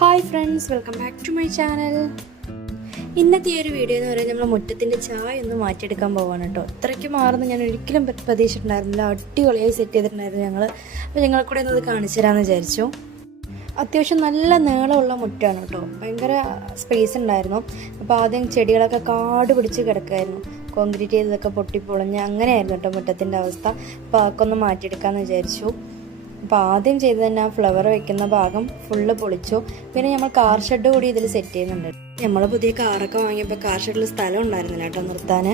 Hi friends, welcome back to my channel. ഇന്നത്തെ ഈ ഒരു വീഡിയോ എന്ന് പറയുന്നത് നമ്മൾ മുറ്റത്തിൻ്റെ ചായ ഒന്ന് മാറ്റിയെടുക്കാൻ പോവാണ് കേട്ടോ. ഇത്രയ്ക്ക് മാറുന്ന ഞാൻ ഒരിക്കലും പ്രതീക്ഷിച്ചിട്ടുണ്ടായിരുന്നില്ല. അടിപൊളിയായി സെറ്റ് ചെയ്തിട്ടുണ്ടായിരുന്നു ഞങ്ങൾ. അപ്പോൾ ഞങ്ങൾ കൂടെ ഒന്ന് കാണിച്ചു തരാമെന്ന് വിചാരിച്ചു. അത്യാവശ്യം നല്ല നീളമുള്ള മുറ്റമാണ് കേട്ടോ. ഭയങ്കര സ്പേസ് ഉണ്ടായിരുന്നു. അപ്പോൾ ആദ്യം ചെടികളൊക്കെ കാട് പിടിച്ച് കിടക്കുമായിരുന്നു. കോൺക്രീറ്റ് ചെയ്തതൊക്കെ പൊട്ടിപ്പൊളിഞ്ഞ് അങ്ങനെയായിരുന്നു കേട്ടോ മുറ്റത്തിൻ്റെ അവസ്ഥ. അപ്പോൾ അതൊക്കെ ഒന്ന് മാറ്റിയെടുക്കാമെന്ന് വിചാരിച്ചു. അപ്പോൾ ആദ്യം ചെയ്ത് തന്നെ ആ ഫ്ലവർ വെക്കുന്ന ഭാഗം ഫുള്ള് പൊളിച്ചു. പിന്നെ നമ്മൾ കാർ ഷെഡ് കൂടി ഇതിൽ സെറ്റ് ചെയ്യുന്നുണ്ട്. നമ്മൾ പുതിയ കാറൊക്കെ വാങ്ങിയപ്പോൾ കാർ ഷെഡിൽ സ്ഥലം ഉണ്ടായിരുന്നില്ല കേട്ടോ നിർത്താൻ.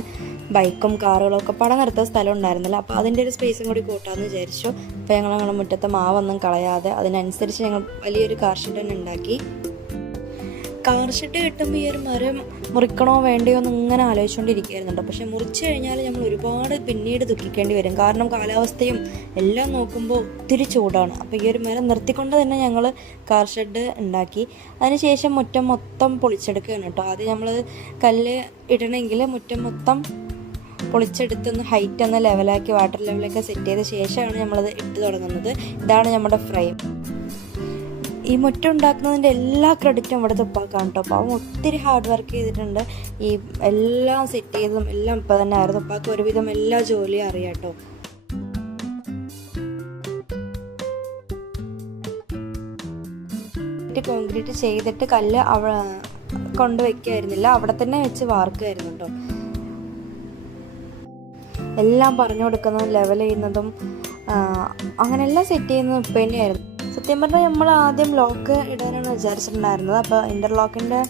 ബൈക്കും കാറുകളും ഒക്കെ പടം നിർത്താൻ സ്ഥലം ഉണ്ടായിരുന്നില്ല. അപ്പോൾ അതിൻ്റെ ഒരു സ്പേസും കൂടി കൂട്ടാമെന്ന് വിചാരിച്ചു. അപ്പോൾ ഞങ്ങൾ മുറ്റത്തെ മാവൊന്നും കളയാതെ അതിനനുസരിച്ച് ഞങ്ങൾ വലിയൊരു കാർ ഷെഡ് തന്നെ ഉണ്ടാക്കി. കാർ ഷെഡ് കിട്ടുമ്പോൾ ഈ ഒരു മരം മുറിക്കണോ വേണ്ടയോ എന്ന് ഇങ്ങനെ ആലോചിച്ചുകൊണ്ടിരിക്കുകയായിരുന്നുണ്ടോ. പക്ഷെ മുറിച്ച് കഴിഞ്ഞാൽ നമ്മൾ ഒരുപാട് പിന്നീട് ദുഃഖിക്കേണ്ടി വരും. കാരണം കാലാവസ്ഥയും എല്ലാം നോക്കുമ്പോൾ ഒത്തിരി ചൂടാണ്. അപ്പോൾ ഈ ഒരു മരം നിർത്തിക്കൊണ്ട് തന്നെ ഞങ്ങൾ കാർ ഷെഡ് ഉണ്ടാക്കി. അതിനുശേഷം മുറ്റം മൊത്തം പൊളിച്ചെടുക്കുകയാണ് കേട്ടോ. ആദ്യം നമ്മൾ കല്ല് ഇടണമെങ്കിൽ മുറ്റം മൊത്തം പൊളിച്ചെടുത്തൊന്ന് ഹൈറ്റ് ഒന്ന് ലെവലാക്കി വാട്ടർ ലെവലൊക്കെ സെറ്റ് ചെയ്ത ശേഷമാണ് നമ്മളത് ഇട്ട് തുടങ്ങുന്നത്. ഇതാണ് നമ്മുടെ ഫ്രെയിം. ഈ മുറ്റം ഉണ്ടാക്കുന്നതിൻ്റെ എല്ലാ ക്രെഡിറ്റും ഇവിടുത്തെ ഉപ്പാക്കാണ് കേട്ടോ. അപ്പോൾ അവൻ ഒത്തിരി ഹാർഡ് വർക്ക് ചെയ്തിട്ടുണ്ട്. ഈ എല്ലാം സെറ്റ് ചെയ്തതും എല്ലാം ഇപ്പം തന്നെ ആയിരുന്നു. ഉപ്പാക്ക് ഒരുവിധം എല്ലാ ജോലിയും അറിയാം കേട്ടോ. കോൺക്രീറ്റ് ചെയ്തിട്ട് കല്ല് കൊണ്ടുവയ്ക്കായിരുന്നില്ല, അവിടെ തന്നെ വെച്ച് വാർക്കുമായിരുന്നു കേട്ടോ. എല്ലാം പറഞ്ഞു കൊടുക്കുന്നതും ലെവൽ ചെയ്യുന്നതും അങ്ങനെ എല്ലാം സെറ്റ് ചെയ്യുന്നതും ഇപ്പം തന്നെയായിരുന്നു. സത്യം പറഞ്ഞാൽ നമ്മൾ ആദ്യം ലോക്ക് ഇടാനാണ് വിചാരിച്ചിട്ടുണ്ടായിരുന്നത്. അപ്പോൾ ഇൻ്റർലോക്കിൻ്റെ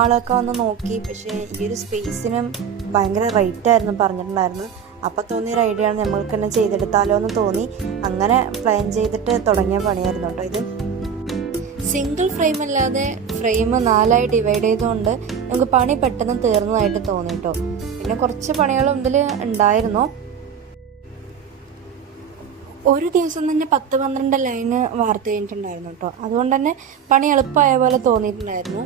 ആളൊക്കെ വന്ന് നോക്കി. പക്ഷേ ഈ ഒരു സ്പേസിനും ഭയങ്കര റേറ്റായിരുന്നു പറഞ്ഞിട്ടുണ്ടായിരുന്നത്. അപ്പോൾ തോന്നിയൊരു ഐഡിയ ആണ് നമ്മൾക്ക് തന്നെ ചെയ്തെടുത്താലോ എന്ന് തോന്നി. അങ്ങനെ പ്ലാൻ ചെയ്തിട്ട് തുടങ്ങിയ പണിയായിരുന്നു കേട്ടോ ഇത്. സിംഗിൾ ഫ്രെയിം അല്ലാതെ ഫ്രെയിം 4ആയി ഡിവൈഡ് ചെയ്തുകൊണ്ട് നമുക്ക് പണി പെട്ടെന്ന് തീർന്നതായിട്ട് തോന്നി കേട്ടോ. പിന്നെ കുറച്ച് പണികളും ഇതിൽ ഉണ്ടായിരുന്നു. ഒരു ദിവസം തന്നെ 10-12 ലൈന് വാർത്ത് കഴിഞ്ഞിട്ടുണ്ടായിരുന്നു കേട്ടോ. അതുകൊണ്ട് തന്നെ പണി എളുപ്പമായ പോലെ തോന്നിയിട്ടുണ്ടായിരുന്നു.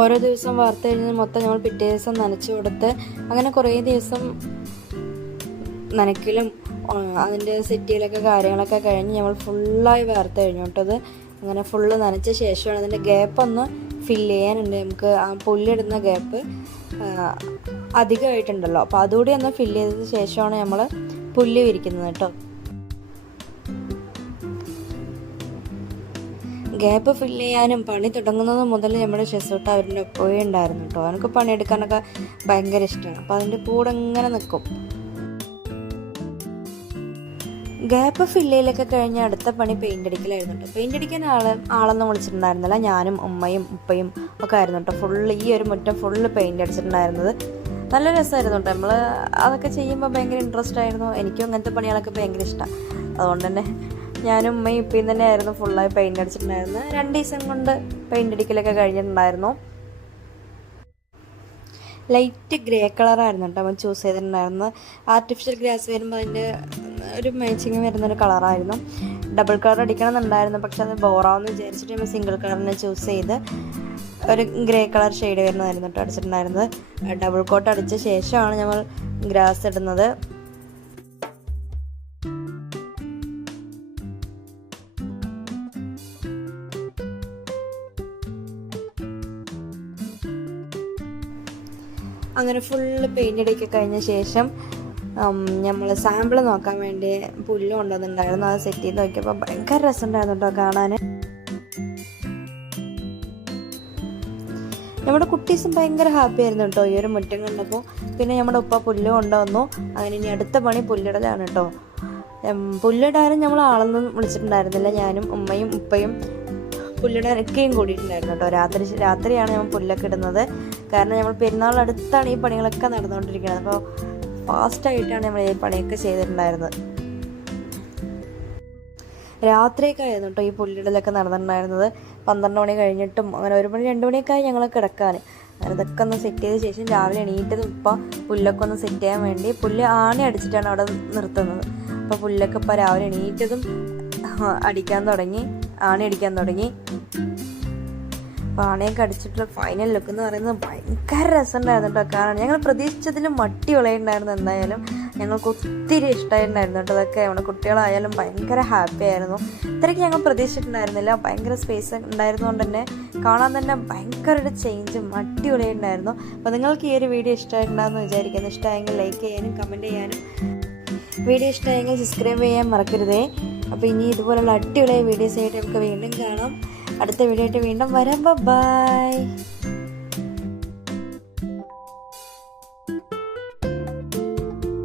ഓരോ ദിവസം വാർത്ത് കഴിഞ്ഞ് മൊത്തം നമ്മൾ പിറ്റേ ദിവസം നനച്ചു കൊടുത്ത് അങ്ങനെ കുറേ ദിവസം നനയ്ക്കലും അതിൻ്റെ സെറ്റിയിലൊക്കെ കാര്യങ്ങളൊക്കെ കഴിഞ്ഞ് നമ്മൾ ഫുള്ളായി വാർത്ത് കഴിഞ്ഞു കേട്ടത്. അങ്ങനെ ഫുള്ള് നനച്ച ശേഷമാണ് അതിൻ്റെ ഗ്യാപ്പ് ഒന്ന് ഫില്ല് ചെയ്യാനുണ്ട്. നമുക്ക് ആ പുല്ലിടുന്ന ഗ്യാപ്പ് അധികമായിട്ടുണ്ടല്ലോ. അപ്പോൾ അതുകൂടി ഒന്ന് ഫില്ല് ചെയ്തതിന് ശേഷമാണ് നമ്മൾ പുല്ല് വിരിക്കുന്നത് കേട്ടോ. ഗ്യാപ്പ് ഫില്ല് ചെയ്യാനും പണി തുടങ്ങുന്നത് മുതൽ നമ്മുടെ ഷെസൂട്ട് അവരുടെ ഒപ്പമേ ഉണ്ടായിരുന്നു കേട്ടോ. അവനക്ക് പണിയെടുക്കാനൊക്കെ ഭയങ്കര ഇഷ്ടമാണ്. അപ്പോൾ അതിൻ്റെ കൂടെ ഇങ്ങനെ നിൽക്കും. ഗ്യാപ്പ് ഫില്ലയിലൊക്കെ കഴിഞ്ഞ് അടുത്ത പണി പെയിൻ്റ് അടിക്കലായിരുന്നു കേട്ടോ. പെയിൻ്റ് അടിക്കാൻ ആളൊന്നും വിളിച്ചിട്ടുണ്ടായിരുന്നില്ല. ഞാനും ഉമ്മയും ഉപ്പയും ഒക്കെ ആയിരുന്നു കേട്ടോ. ഫുള്ള് ഈ ഒരു മുറ്റം ഫുള്ള് പെയിൻ്റ് അടിച്ചിട്ടുണ്ടായിരുന്നത്. നല്ല രസമായിരുന്നു കേട്ടോ. നമ്മൾ അതൊക്കെ ചെയ്യുമ്പോൾ ഭയങ്കര ഇൻട്രസ്റ്റ് ആയിരുന്നു. എനിക്കും അങ്ങനത്തെ പണികളൊക്കെ ഭയങ്കര ഇഷ്ടമാണ്. അതുകൊണ്ട് തന്നെ ഞാനും ഉമ്മയും ഇപ്പയും തന്നെ ആയിരുന്നു ഫുള്ളായി പെയിൻ്റ് അടിച്ചിട്ടുണ്ടായിരുന്നത്. 2 ദിവസം കൊണ്ട് പെയിൻ്റ് അടിക്കലൊക്കെ കഴിഞ്ഞിട്ടുണ്ടായിരുന്നു. ലൈറ്റ് ഗ്രേ കളറായിരുന്നു കേട്ടോ അവൻ ചൂസ് ചെയ്തിട്ടുണ്ടായിരുന്നത്. ആർട്ടിഫിഷ്യൽ ഗ്രാസ് വരുമ്പോൾ അതിൻ്റെ ഒരു മാച്ചിങ് വരുന്നൊരു കളറായിരുന്നു. ഡബിൾ കളർ അടിക്കണം എന്നുണ്ടായിരുന്നു. പക്ഷെ അത് ബോറാവെന്ന് വിചാരിച്ചിട്ട് നമ്മൾ സിംഗിൾ കളറിനെ ചൂസ് ചെയ്ത് ഒരു ഗ്രേ കളർ ഷെയ്ഡ് വരുന്നതായിരുന്നു കേട്ടോ അടിച്ചിട്ടുണ്ടായിരുന്നത്. ഡബിൾ കോട്ട് അടിച്ച ശേഷമാണ് നമ്മൾ ഗ്രാസ് ഇടുന്നത്. അങ്ങനെ ഫുള്ള് പെയിൻ്റ് അടിയൊക്കെ കഴിഞ്ഞ ശേഷം നമ്മൾ സാമ്പിൾ നോക്കാൻ വേണ്ടി പുല്ല് കൊണ്ടുവന്നിട്ടുണ്ടായിരുന്നു. അത് സെറ്റ് ചെയ്ത് നോക്കിയപ്പോൾ ഭയങ്കര രസമുണ്ടായിരുന്നു കേട്ടോ കാണാൻ. നമ്മുടെ കുട്ടീസും ഭയങ്കര ഹാപ്പി ആയിരുന്നു കേട്ടോ ഈ ഒരു മുറ്റം കണ്ടപ്പോൾ. പിന്നെ നമ്മുടെ ഉപ്പ പുല്ല് കൊണ്ടുവന്നു. അങ്ങനെ ഇനി അടുത്ത പണി പുല്ലിടലാണ് കേട്ടോ. പുല്ലിടാനും നമ്മൾ ആളൊന്നും വിളിച്ചിട്ടുണ്ടായിരുന്നില്ല. ഞാനും ഉമ്മയും ഉപ്പയും പുല്ലിടാൻ ഒക്കെയും കൂടിയിട്ടുണ്ടായിരുന്നു കേട്ടോ. രാത്രിയാണ് നമ്മൾ പുല്ലൊക്കെ ഇടുന്നത്. കാരണം നമ്മൾ പെരുന്നാളടുത്താണ് ഈ പണികളൊക്കെ നടന്നുകൊണ്ടിരിക്കുന്നത്. അപ്പോൾ ഫാസ്റ്റായിട്ടാണ് നമ്മൾ ഈ പണിയൊക്കെ ചെയ്തിട്ടുണ്ടായിരുന്നത്. രാത്രിയൊക്കെ ആയിരുന്നു കേട്ടോ ഈ പുല്ലിടലൊക്കെ നടന്നിട്ടുണ്ടായിരുന്നത്. 12 മണി കഴിഞ്ഞിട്ടും അങ്ങനെ 1 മണി 2 മണിയൊക്കെ ആയി ഞങ്ങൾ കിടക്കാൻ. അങ്ങനെ ഇതൊക്കെ ഒന്ന് സെറ്റ് ചെയ്ത ശേഷം രാവിലെ എണീറ്റത് ഇപ്പം പുല്ലൊക്കെ ഒന്ന് സെറ്റ് ചെയ്യാൻ വേണ്ടി പുല്ല് ആണി അടിച്ചിട്ടാണ് അവിടെ നിർത്തുന്നത്. അപ്പോൾ പുല്ലൊക്കെ ഇപ്പോൾ രാവിലെ എണീറ്റതും അടിക്കാൻ തുടങ്ങി, ആണി അടിക്കാൻ തുടങ്ങി. പാണയൊക്കെ അടിച്ചിട്ടുള്ള ഫൈനൽ ലുക്ക് എന്ന് പറയുന്നത് ഭയങ്കര രസമുണ്ടായിരുന്നു കേട്ടോ കാണാൻ. ഞങ്ങൾ പ്രതീക്ഷിച്ചതിലും മട്ടി വിളയുണ്ടായിരുന്നു. എന്തായാലും ഞങ്ങൾക്ക് ഒത്തിരി ഇഷ്ടമായിട്ടുണ്ടായിരുന്നു കേട്ടോ. അതൊക്കെ നമ്മുടെ കുട്ടികളായാലും ഭയങ്കര ഹാപ്പി ആയിരുന്നു. ഇത്രയ്ക്ക് ഞങ്ങൾ പ്രതീക്ഷിച്ചിട്ടുണ്ടായിരുന്നില്ല. ഭയങ്കര സ്പേസ് ഉണ്ടായിരുന്നുകൊണ്ട് തന്നെ കാണാൻ തന്നെ ഭയങ്കര ഒരു ചേഞ്ചും അടിപൊളിയുണ്ടായിരുന്നു. അപ്പോൾ നിങ്ങൾക്ക് ഈ ഒരു വീഡിയോ ഇഷ്ടമായിട്ടുണ്ടാകുമെന്ന് വിചാരിക്കുന്നു. ഇഷ്ടമായെങ്കിൽ ലൈക്ക് ചെയ്യാനും കമൻറ്റ് ചെയ്യാനും, വീഡിയോ ഇഷ്ടമായെങ്കിൽ സബ്സ്ക്രൈബ് ചെയ്യാൻ മറക്കരുതേ. അപ്പോൾ ഇനി ഇതുപോലുള്ള അടിപൊളിയായ വീഡിയോസ് ആയിട്ട് നമുക്ക് വീണ്ടും കാണാം. അടുത്ത വീഡിയോ ആയിട്ട് വീണ്ടും വരാം. ബൈ.